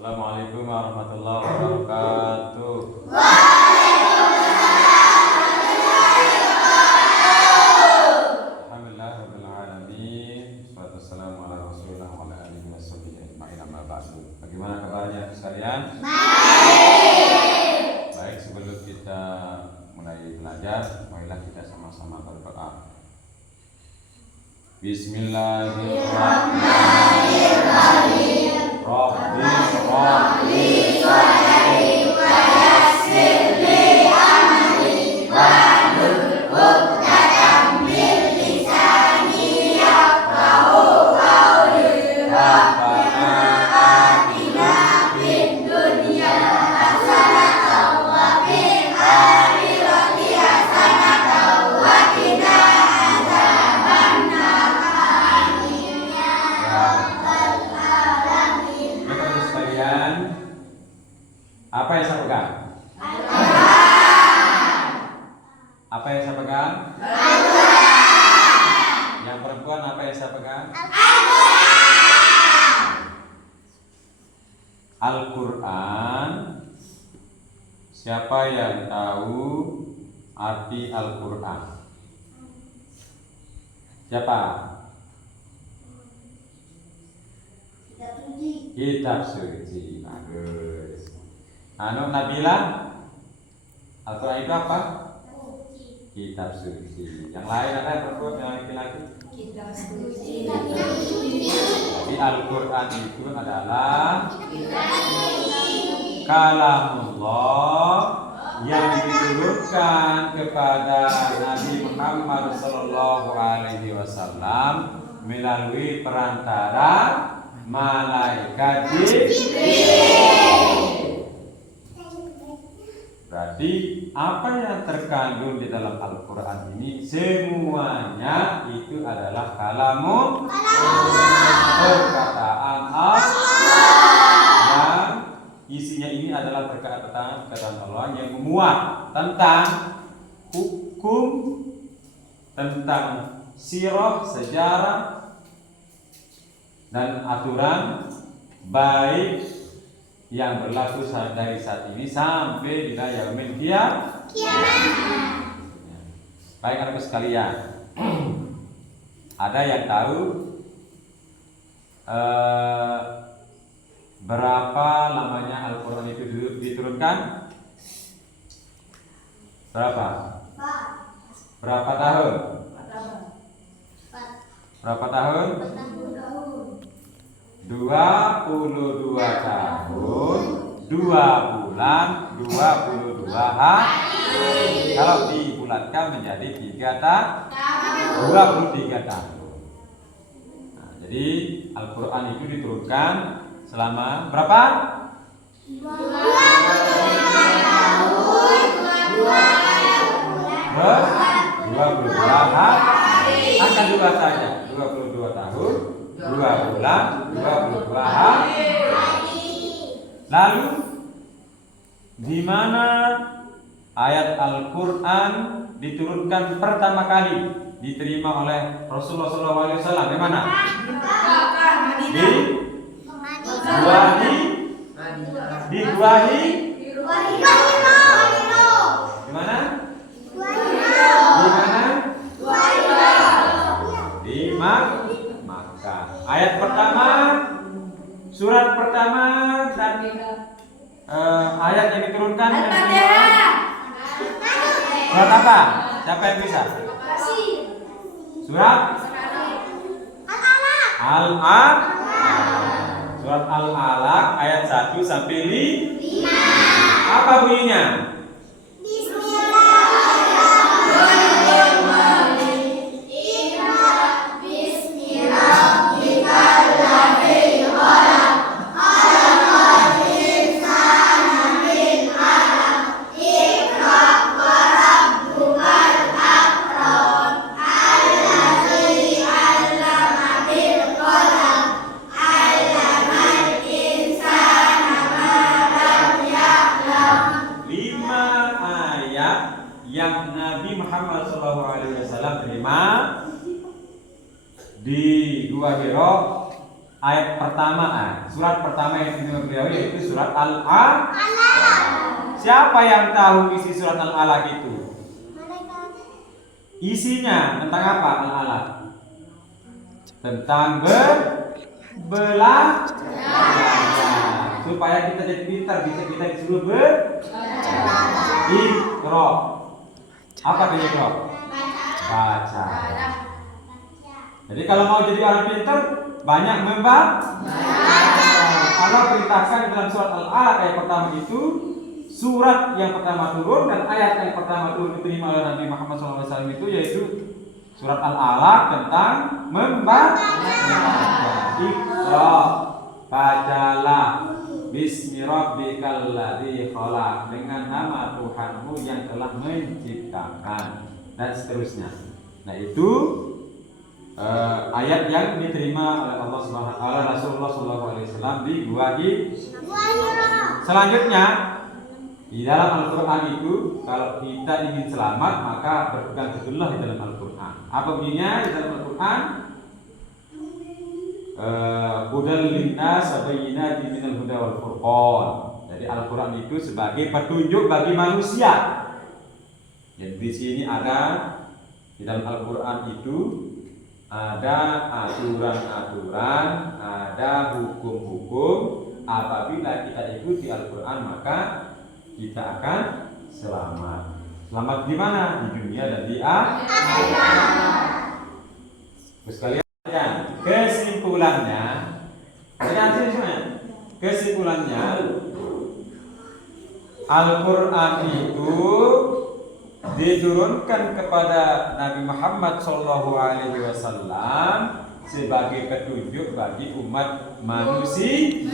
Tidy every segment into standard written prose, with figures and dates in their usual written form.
Assalamualaikum warahmatullahi wabarakatuh. Alhamdulillah rabbil alamin. Wassalatu wassalamu ala Rasulillah wa ala alihi washabbihi ajma'in, amma ba'du. Bagaimana kabarnya sekalian? Baik, sebelum kita mulai belajar, marilah kita sama-sama berdoa. Bismillahirrahmanirrahim. Rabbi shrah li sadri wa yassir li amri wahlul 'uqdatam min lisani yafqahu qawli. Rabbana atina fid dunya hasanatan wa fil akhirati hasanatan wa qina adzabannar. Amin ya rabbal alamin. Bapak-Ibu sekalian, apa yang saya pegang? Apa yang saya pegang? Yang perempuan, apa yang saya pegang? Al-Quran. Siapa yang tahu arti Al-Quran? Siapa? Kitab suci. Bagus. Nabila, Al-Quran itu apa? Kitab suci. Yang lain ada yang perempuan, yang laki-laki? Kitab suci. Jadi Al-Quran itu adalah kalamullah yang diturunkan kepada Nabi Muhammad SAW melalui perantara malaikat Jibril. Berarti apa yang terkandung di dalam Al-Quran ini semuanya itu adalah kalamun perkataan Allah, yang isinya ini adalah perkataan Allah yang memuat tentang hukum, tentang sirah, sejarah, dan aturan baik yang berlaku dari saat ini sampai ila yaumil qiyamah. Baik anak sekalian, ada yang tahu berapa lamanya Al-Quran itu diturunkan? Berapa? Berapa tahun? Berapa tahun? 22 tahun, 2 bulan, 22 hari. Kalau dibulatkan menjadi 23 tahun. Nah, jadi Al-Quran itu diturunkan selama berapa? 22 hari. Angka 2 saja. 22 tahun, 2 bulan, 22 hari. Lalu di mana ayat Al-Quran diturunkan pertama kali, diterima oleh Rasulullah SAW? Di mana? Di Guahi. Di Guahi. Di mana? Di mana? Di Makkah. Ayat pertama, surat pertama dan ayat yang diturunkan surat apa? Siapa yang bisa? Surat Al-Alaq. Surat Al-Alaq ayat 1 sampai 5. Apa bunyinya? Yang Nabi Muhammad SAW terima di Gua Hira ayat pertama. Surat pertama yang diterima beliau yaitu surat Al-Alaq. Siapa yang tahu isi surat Al-Alaq itu? Isinya tentang apa Al-Alaq? Tentang belajar. Supaya kita jadi pintar, bisa kita disuruh Iqra. Apa itu Iqra? Baca. Jadi kalau mau jadi orang pintar, banyak membaca. Allah perintahkan dalam surat Al-Alaq ayat pertama itu, surat yang pertama turun dan ayat yang pertama turun diterima oleh Nabi Muhammad SAW itu yaitu surat Al-Alaq tentang membaca. Iqra, bacalah. Bismi rabbikal ladzi khalaq, dengan nama Tuhanmu yang telah menciptakan, dan seterusnya. Nah itu ayat yang diterima oleh Allah Subhanahu wa taala, Rasulullah SAW di Gua Hira. Selanjutnya di dalam Al-Quran itu, kalau kita ingin selamat maka berpegang teguhlah di dalam Al-Quran. Apa bunyinya di dalam Al-Quran? Hudal linnas wa bayyinatin minal huda wal furqan. Jadi Al-Quran itu sebagai petunjuk bagi manusia. Jadi di sini ada di dalam Al-Quran itu ada aturan-aturan, ada hukum-hukum. Apabila kita ikuti Al-Quran maka kita akan selamat. Selamat di mana? Di dunia dan di akhirat. Terus kalian kesimpulannya, kesimpulannya Al-Quran itu diturunkan kepada Nabi Muhammad SAW sebagai petunjuk bagi umat manusia.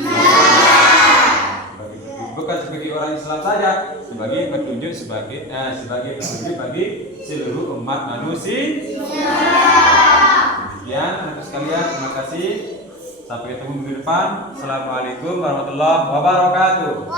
Bukan sebagai orang Islam saja, sebagai petunjuk sebagai petunjuk bagi seluruh umat manusia. Demikian teman-teman sekalian, terima kasih. Sampai ketemu minggu depan. Assalamualaikum warahmatullahi wabarakatuh.